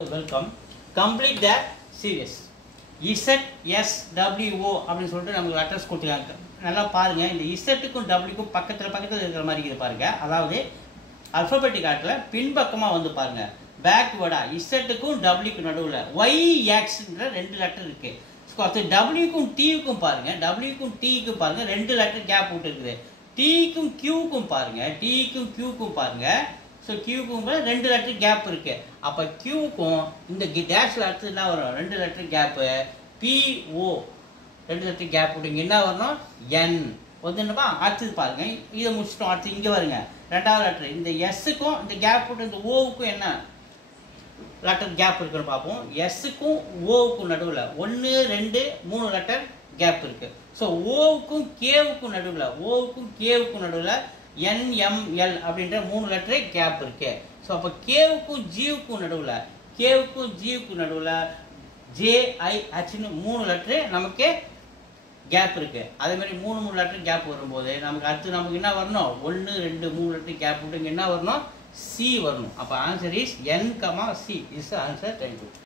Welcome. Complete the series. ZSWO அப்படின்னு சொல்லிட்டு நமக்கு அட்ரஸ் கொடுத்துருக்காங்க. நல்லா பாருங்க, இந்த இசட்டுக்கும் டபிள்யூக்கும் பக்கத்தில் இருக்கிற மாதிரி இருக்குது பாருங்க. அதாவது அல்பபெட்டிக் ஆர்டரில் பின்பக்கமாக வந்து பாருங்க, பேக்வேர்டா இசட்டுக்கும் டபிள்யூக்கும் நடுவில் YXன்ற 2 லெட்டர் இருக்கு. அது டபிள்யூக்கும் டிக்கும் பாருங்க, டபிள்யூக்கும் டிக்கும் பாருங்க 2 லெட்டர் கேப் விட்டு இருக்குது. டிக்கும் கியூக்கும் பாருங்க, டிக்கும் கியூக்கும் பாருங்க. ஸோ கியூக்கும் 2 லெட்டர் கேப் இருக்கு. அப்போ கியூக்கும் இந்த டேஷில் அடுத்து என்ன வரும்? 2 letter gap. PO 2 letter gap விட்டுங்க என்ன வரணும்? N வந்து என்னப்பா அடுத்தது பாருங்க, இதை முடிச்சிட்டோம். அடுத்து இங்கே வருங்க, 2வது லெட்டர். இந்த எஸ்ஸுக்கும் இந்த கேப் விட்டு இந்த ஓவுக்கும் என்ன லெட்டர் கேப் இருக்குன்னு பார்ப்போம். எஸ்ஸுக்கும் ஓவுக்கும் நடுவில் 1 2 3 லெட்டர் கேப் இருக்கு. ஸோ ஓவுக்கும் கேவுக்கும் நடுவில் NML அப்படின்ற 3 லெட்டரே கேப் இருக்கு. ஸோ அப்போ கேவுக்கும் ஜிவுக்கும் நடுவில் JIHன்னு 3 லெட்டரு நமக்கு கேப் இருக்கு. அதே மாதிரி 3 லெட்டர் கேப் வரும்போது நமக்கு அடுத்து நமக்கு என்ன வரணும்? 1 2 3 லெட்டர் கேப் விட்டு என்ன வரணும்? C வரணும். அப்போ answer is N, C is answer. Thank you.